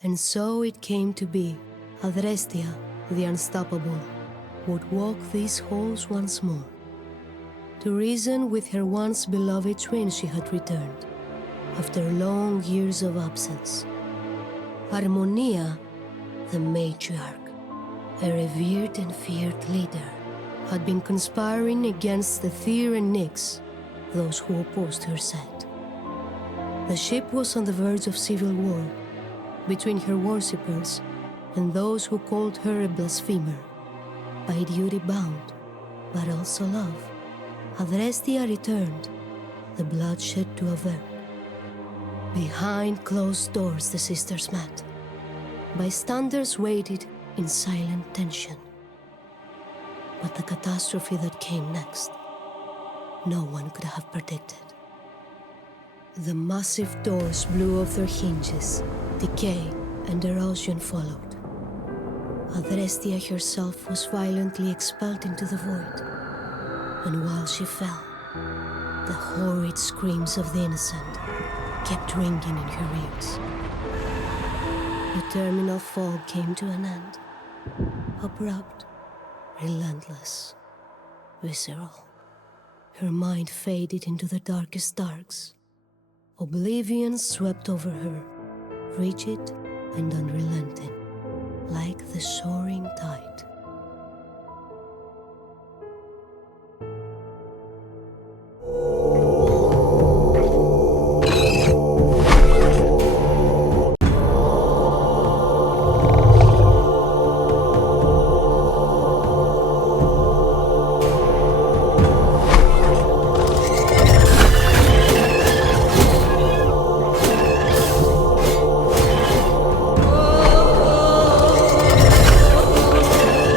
And so it came to be. Adrestia, the unstoppable, would walk these halls once more. To reason with her once beloved twin she had returned, after long years of absence. Harmonia, the matriarch, a revered and feared leader, had been conspiring against the Aether Nyx, those who opposed her set. The ship was on the verge of civil war, between her worshippers and those who called her a blasphemer, by duty bound, but also love. Adrestia returned, the bloodshed to avert. Behind closed doors the sisters met. Bystanders waited in silent tension. But the catastrophe that came next, no one could have predicted. The massive doors blew off their hinges, decay and erosion followed. Adrestia herself was violently expelled into the void, and while she fell, the horrid screams of the innocent kept ringing in her ears. The terminal fall came to an end, abrupt, relentless, visceral. Her mind faded into the darkest darks. Oblivion swept over her, rigid and unrelenting, like the soaring tide.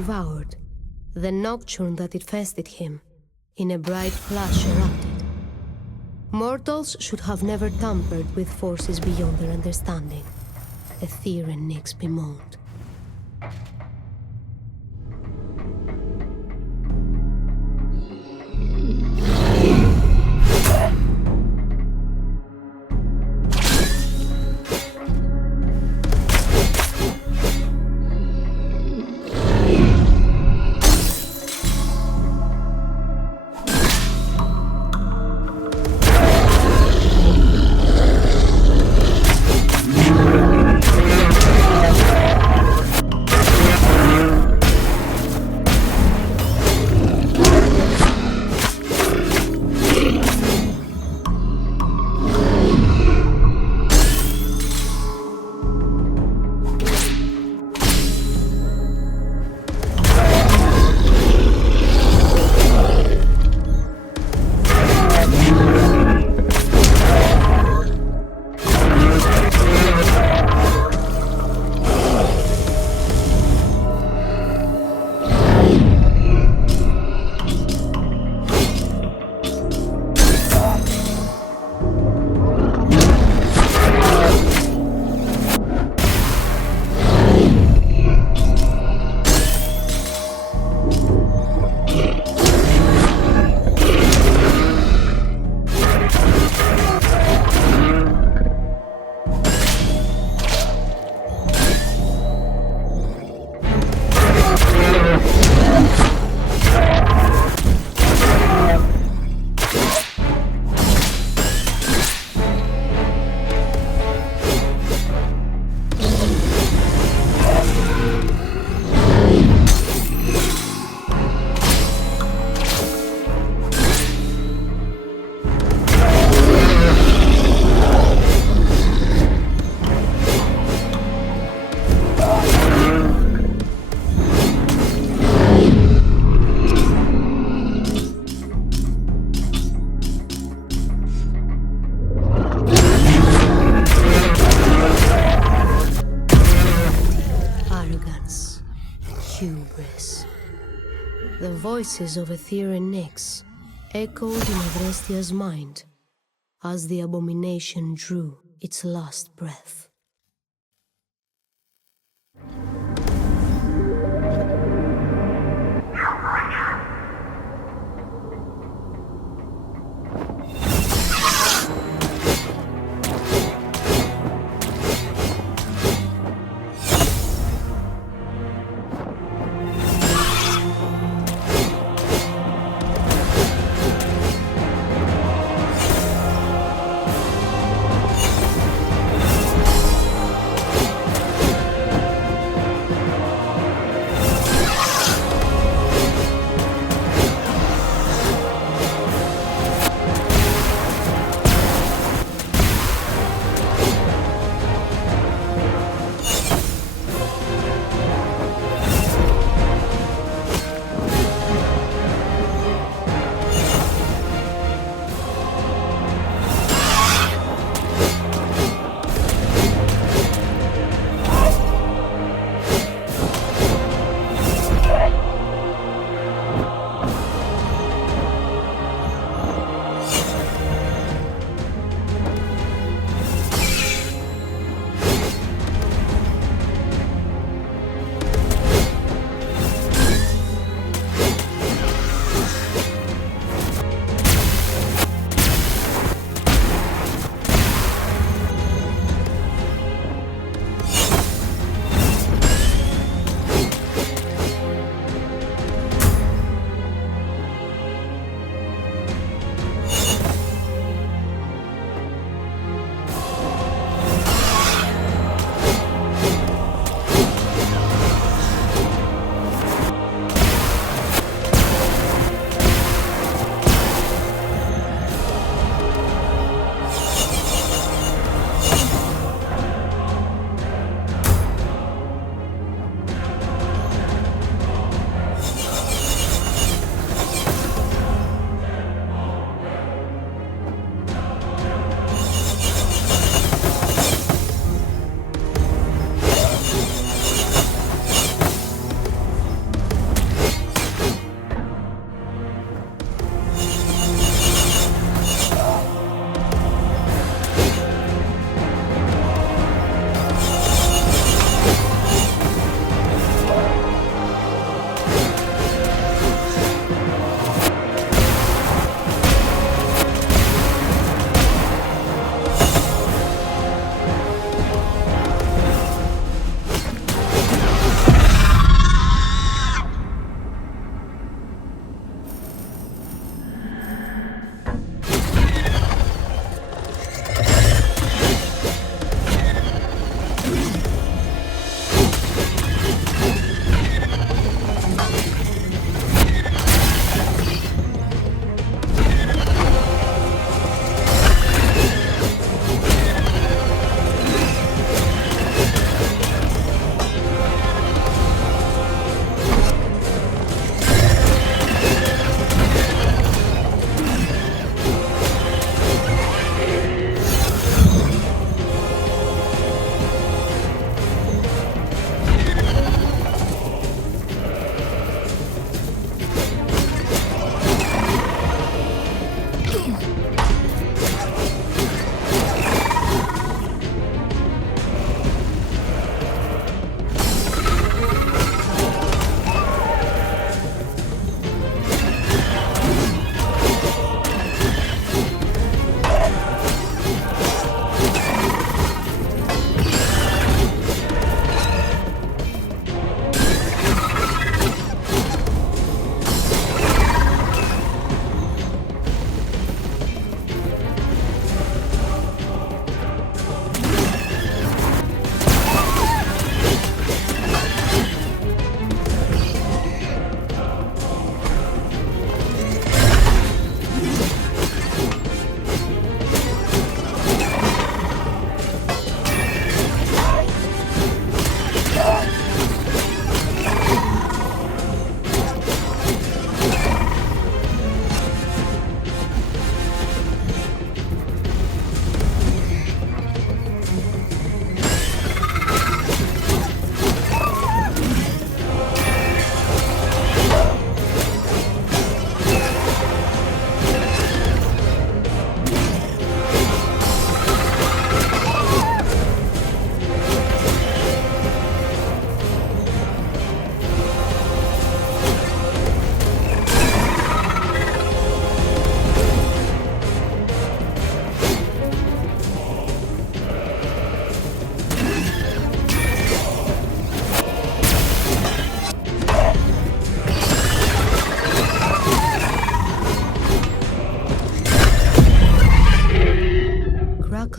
devoured, the nocturne that infested him, in a bright flash erupted. Mortals should have never tampered with forces beyond their understanding, Aether Nyx bemoaned. The voices of Aether Nyx echoed in Adrestia's mind as the abomination drew its last breath.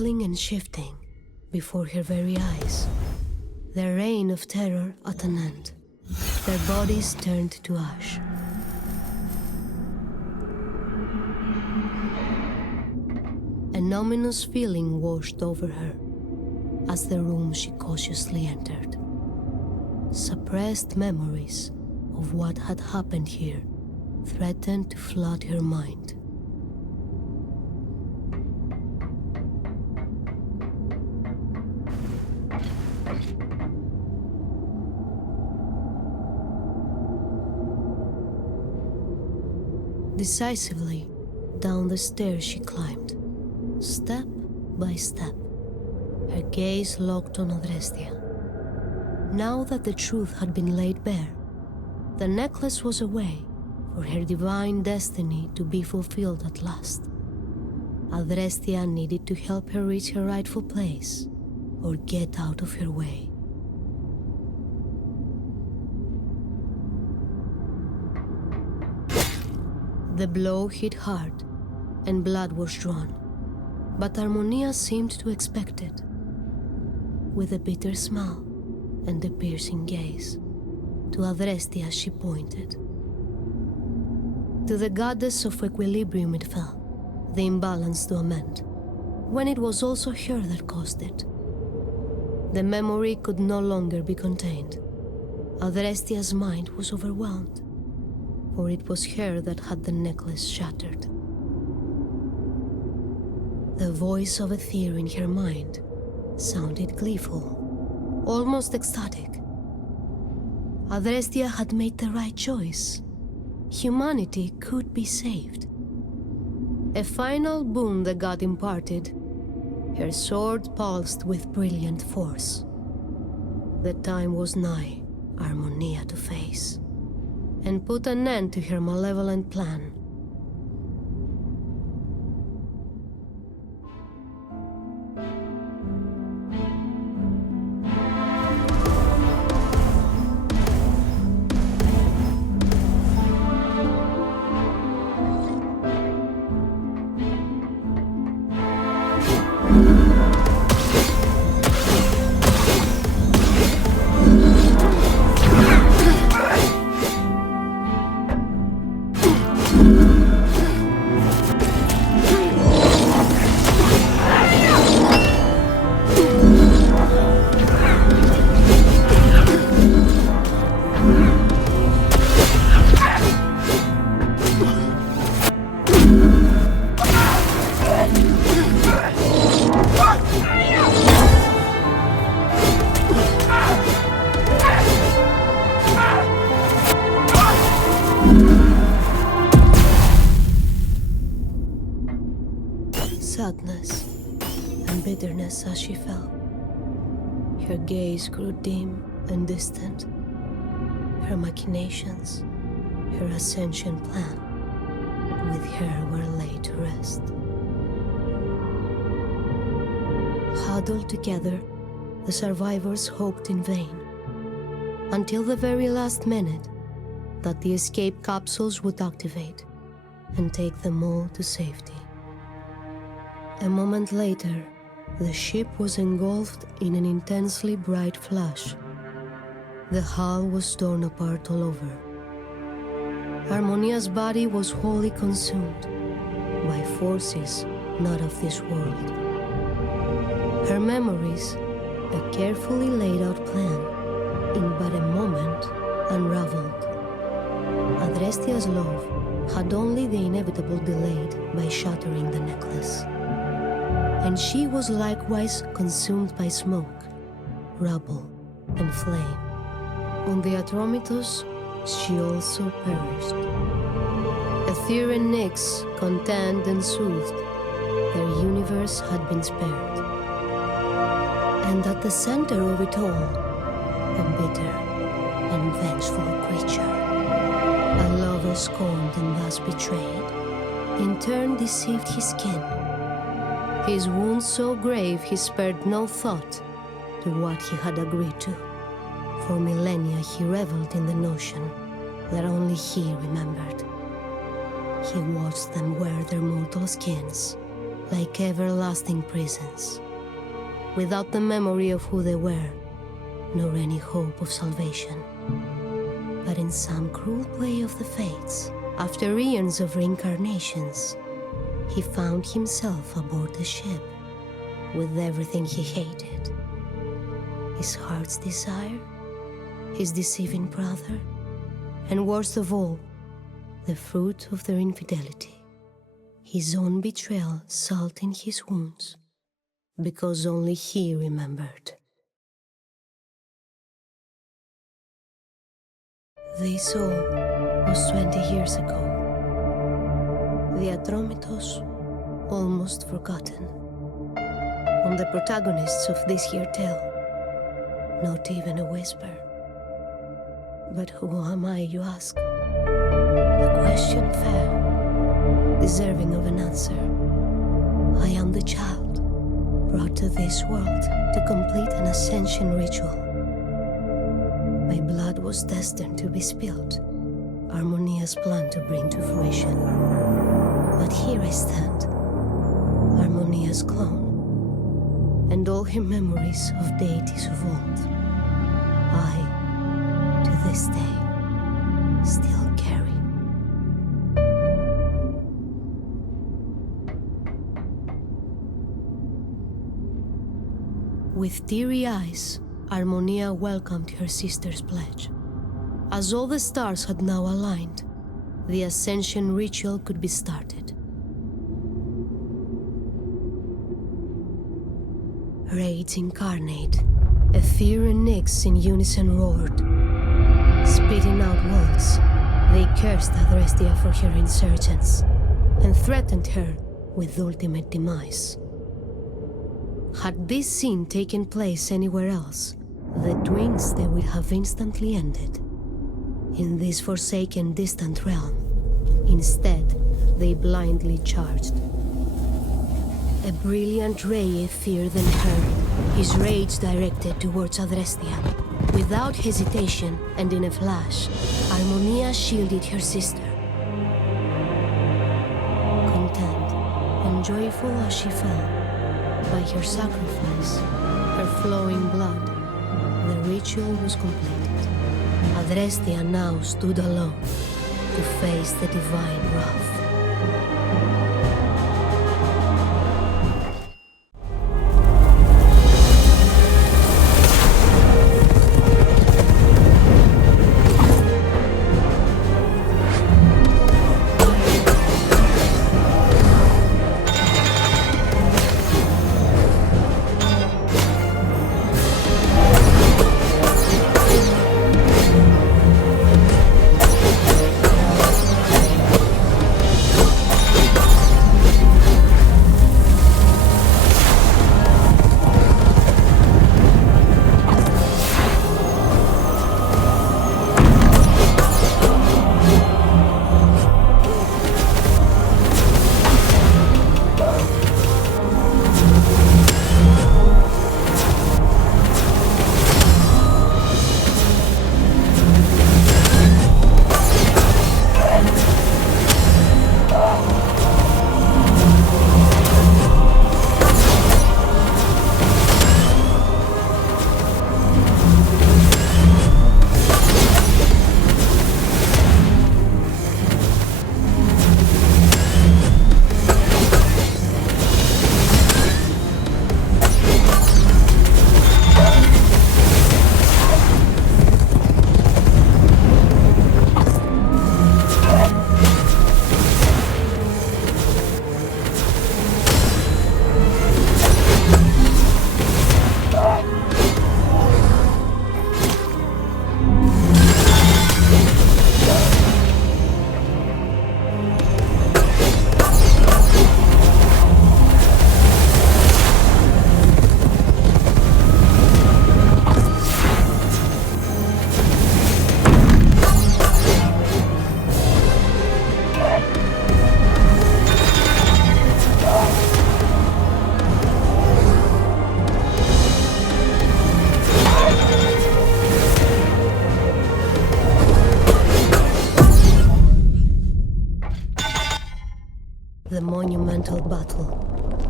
crackling and shifting before her very eyes, their reign of terror at an end, their bodies turned to ash. An ominous feeling washed over her as the room she cautiously entered. Suppressed memories of what had happened here threatened to flood her mind. Decisively, down the stairs she climbed, step by step, her gaze locked on Adrestia. Now that the truth had been laid bare, the necklace was a way for her divine destiny to be fulfilled at last. Adrestia needed to help her reach her rightful place, or get out of her way. The blow hit hard, and blood was drawn, but Harmonia seemed to expect it. With a bitter smile and a piercing gaze, to Adrestia she pointed. To the goddess of equilibrium it fell, the imbalance to amend, when it was also her that caused it. The memory could no longer be contained. Adrestia's mind was overwhelmed, for it was her that had the necklace shattered. The voice of Aether in her mind sounded gleeful, almost ecstatic. Adrestia had made the right choice. Humanity could be saved. A final boon the god imparted. Her sword pulsed with brilliant force. The time was nigh, Harmonia to face, and put an end to her malevolent plan. Sadness and bitterness as she fell. Her gaze grew dim and distant. Her machinations, her ascension plan, with her were laid to rest. Huddled together, the survivors hoped in vain, until the very last minute that the escape capsules would activate and take them all to safety. A moment later, the ship was engulfed in an intensely bright flash. The hull was torn apart all over. Harmonia's body was wholly consumed by forces not of this world. Her memories, a carefully laid out plan, in but a moment unraveled. Adrestia's love had only the inevitable delayed by shattering the necklace. And she was likewise consumed by smoke, rubble, and flame. On the Atromitos, she also perished. Aether and Nyx, content and soothed, their universe had been spared. And at the center of it all, a bitter and vengeful creature, a lover scorned and thus betrayed, in turn deceived his kin. His wounds so grave he spared no thought to what he had agreed to. For millennia he reveled in the notion that only he remembered. He watched them wear their mortal skins like everlasting prisons, without the memory of who they were, nor any hope of salvation. But in some cruel play of the fates, after eons of reincarnations, he found himself aboard the ship with everything he hated. His heart's desire, his deceiving brother, and worst of all, the fruit of their infidelity. His own betrayal salting his wounds, because only he remembered. This all was 20 years ago. The Atromitos almost forgotten. On the protagonists of this here tale, not even a whisper. But who am I, you ask? A question fair, deserving of an answer. I am the child, brought to this world to complete an ascension ritual. My blood was destined to be spilled, Harmonia's plan to bring to fruition. But here I stand, Harmonia's clone, and all her memories of deities of old, I, to this day, still carry. With teary eyes, Harmonia welcomed her sister's pledge. As all the stars had now aligned, the ascension ritual could be started. Raids incarnate, Aether Nyx in unison roared. Spitting out words, they cursed Adrestia for her insurgence and threatened her with ultimate demise. Had this scene taken place anywhere else, the twins they would have instantly ended. In this forsaken distant realm, instead, they blindly charged. A brilliant ray Aether then hurled, his rage directed towards Adrestia. Without hesitation and in a flash, Harmonia shielded her sister. Content and joyful as she fell, by her sacrifice, her flowing blood, the ritual was completed. Adrestia now stood alone to face the divine wrath. The monumental battle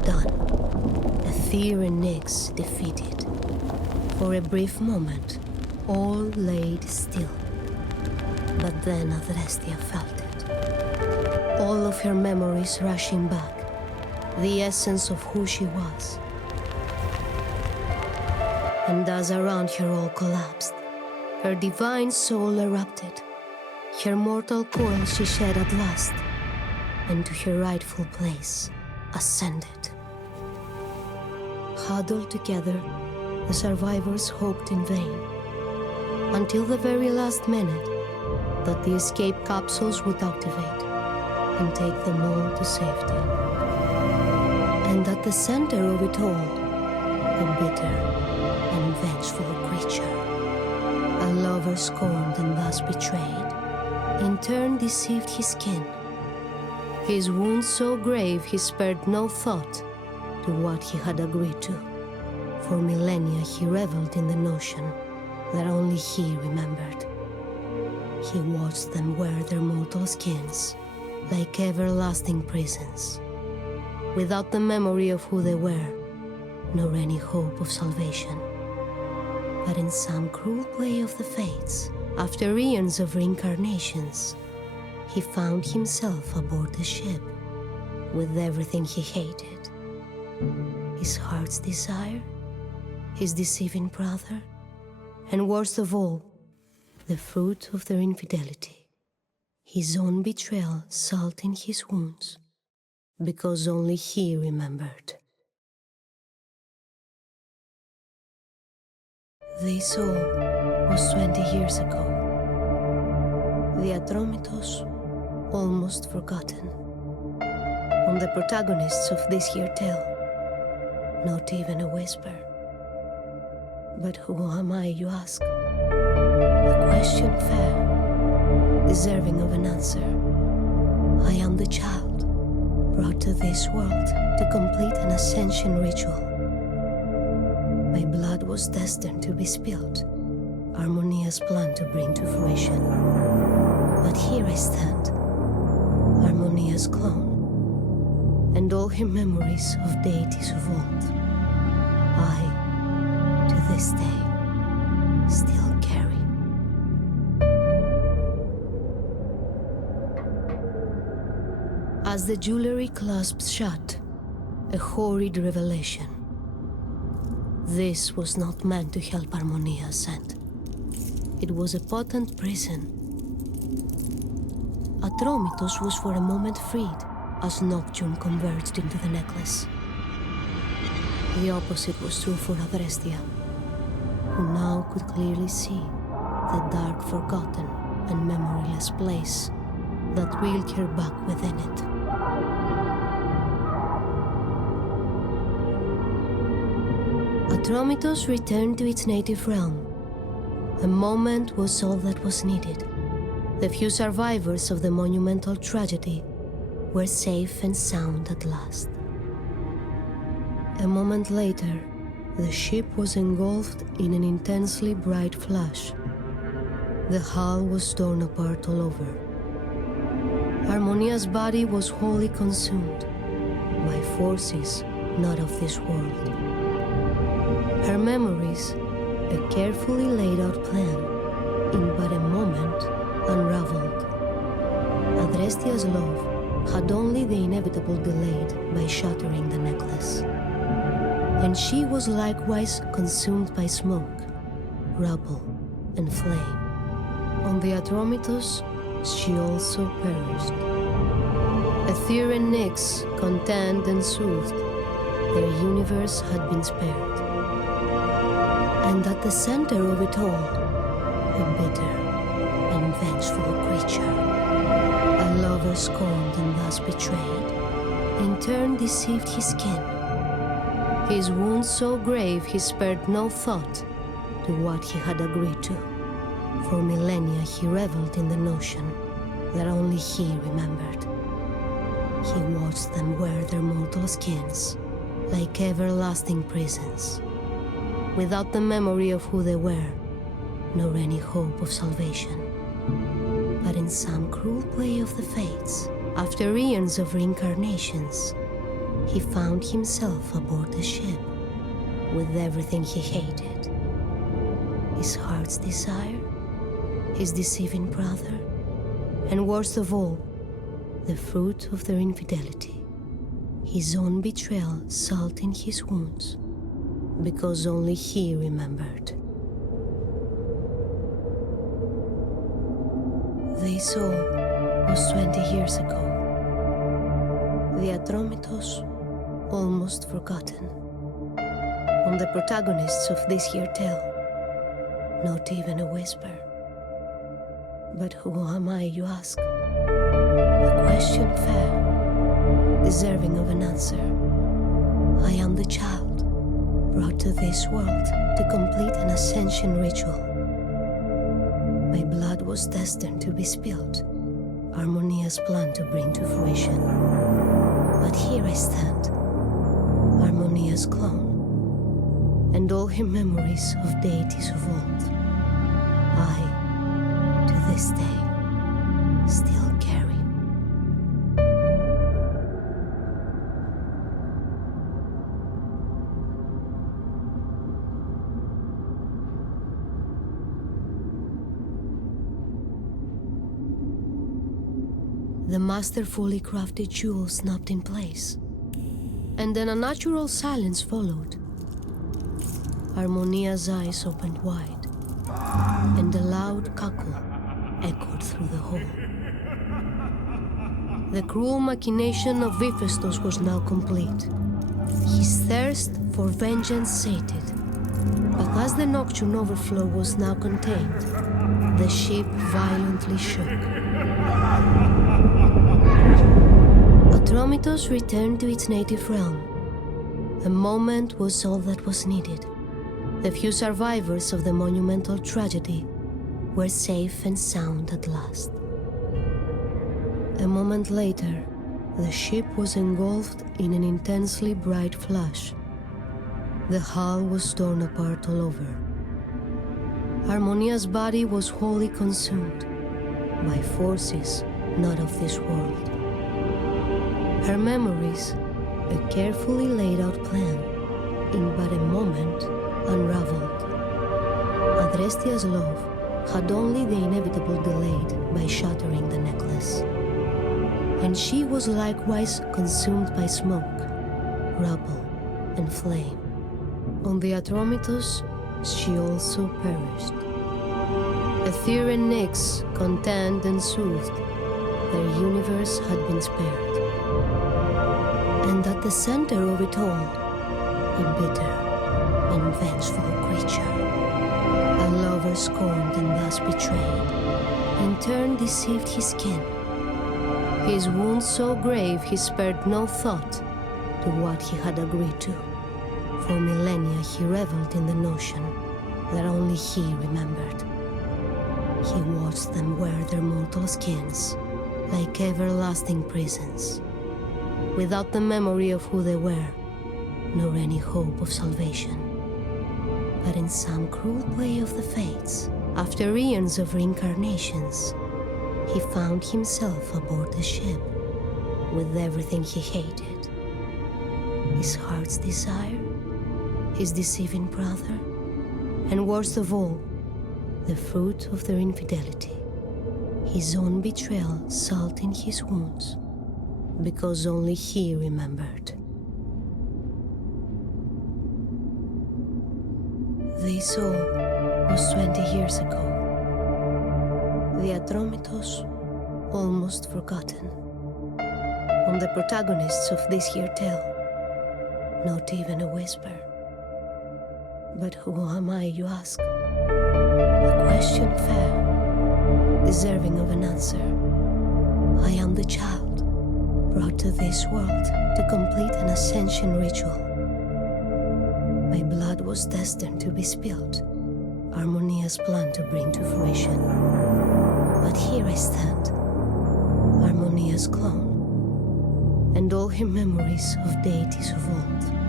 done. Aether Nyx defeated. For a brief moment, all laid still. But then Adrestia felt it. All of her memories rushing back, the essence of who she was. And as around her all collapsed, her divine soul erupted. Her mortal coil she shed at last, and to her rightful place ascended. Huddled together, the survivors hoped in vain, until the very last minute that the escape capsules would activate and take them all to safety. And at the center of it all, a bitter and vengeful creature, a lover scorned and thus betrayed, in turn deceived his kin. His wounds so grave he spared no thought to what he had agreed to. For millennia he reveled in the notion that only he remembered. He watched them wear their mortal skins like everlasting prisons, without the memory of who they were, nor any hope of salvation. But in some cruel play of the fates, after eons of reincarnations, he found himself aboard the ship with everything he hated. His heart's desire, his deceiving brother, and worst of all, the fruit of their infidelity. His own betrayal salting his wounds, because only he remembered. This all was 20 years ago. The Atromitos almost forgotten. On the protagonists of this here tale, not even a whisper. But who am I, you ask? A question fair, deserving of an answer. I am the child, brought to this world to complete an ascension ritual. My blood was destined to be spilled, Harmonia's plan to bring to fruition. But here I stand, Harmonia's clone, and all her memories of deities of old, I, to this day, still carry. As the jewelry clasps shut, a horrid revelation. This was not meant to help Harmonia ascend. It was a potent prison. Atromitos was for a moment freed as Nocturne converged into the necklace. The opposite was true for Adrestia, who now could clearly see the dark, forgotten, and memoryless place that reeled her back within it. Atromitos returned to its native realm. A moment was all that was needed. The few survivors of the monumental tragedy were safe and sound at last. A moment later, the ship was engulfed in an intensely bright flash. The hull was torn apart all over. Harmonia's body was wholly consumed by forces not of this world. Her memories, a carefully laid out plan, in but a moment unraveled. Adrestia's love had only the inevitable delayed by shattering the necklace. And she was likewise consumed by smoke, rubble, and flame. On the Atromitos, she also perished. Aether Nyx content and soothed, their universe had been spared. And at the center of it all, a bitter and vengeful creature, a lover scorned and thus betrayed, in turn deceived his kin. His wounds so grave he spared no thought to what he had agreed to. For millennia he reveled in the notion that only he remembered. He watched them wear their mortal skins like everlasting prisons, without the memory of who they were, nor any hope of salvation. But in some cruel play of the fates, after eons of reincarnations, he found himself aboard the ship with everything he hated. His heart's desire, his deceiving brother, and worst of all, the fruit of their infidelity. His own betrayal salting his wounds, because only he remembered. This all was 20 years ago. The Atromitos, almost forgotten. On the protagonists of this here tale, not even a whisper. But who am I, you ask? A question fair, deserving of an answer. I am the child, brought to this world to complete an ascension ritual. My blood was destined to be spilled, Harmonia's plan to bring to fruition. But here I stand, Harmonia's clone, and all her memories of deities of old, I, to this day, still carry. The masterfully crafted jewel snapped in place, and then a natural silence followed. Harmonia's eyes opened wide, and a loud cackle echoed through the hall. The cruel machination of Hephaestus was now complete, his thirst for vengeance sated. But as the nocturne overflow was now contained, the ship violently shook. Atromitos returned to its native realm. A moment was all that was needed. The few survivors of the monumental tragedy were safe and sound at last. A moment later, the ship was engulfed in an intensely bright flash. The hull was torn apart all over. Harmonia's body was wholly consumed by forces not of this world. Her memories, a carefully laid out plan, in but a moment unraveled. Adrestia's love had only the inevitable delayed by shattering the necklace. And she was likewise consumed by smoke, rubble, and flame. On the Atromitos, she also perished. Aether Nyx contained and soothed, their universe had been spared. And at the center of it all, a bitter and vengeful creature. A lover scorned and thus betrayed, in turn deceived his kin. His wounds so grave he spared no thought to what he had agreed to. For millennia he reveled in the notion that only he remembered. He watched them wear their mortal skins like everlasting prisons, without the memory of who they were, nor any hope of salvation. But in some cruel play of the fates, after eons of reincarnations, he found himself aboard the ship with everything he hated. His heart's desire, his deceiving brother, and worst of all, the fruit of their infidelity. His own betrayal salting his wounds, because only he remembered. This all was 20 years ago. The Atromitos, almost forgotten. On the protagonists of this here tale, not even a whisper. But who am I, you ask? A question fair, deserving of an answer. I am the child, brought to this world to complete an ascension ritual. My blood was destined to be spilled, Harmonia's plan to bring to fruition. But here I stand, Harmonia's clone, and all her memories of deities of old,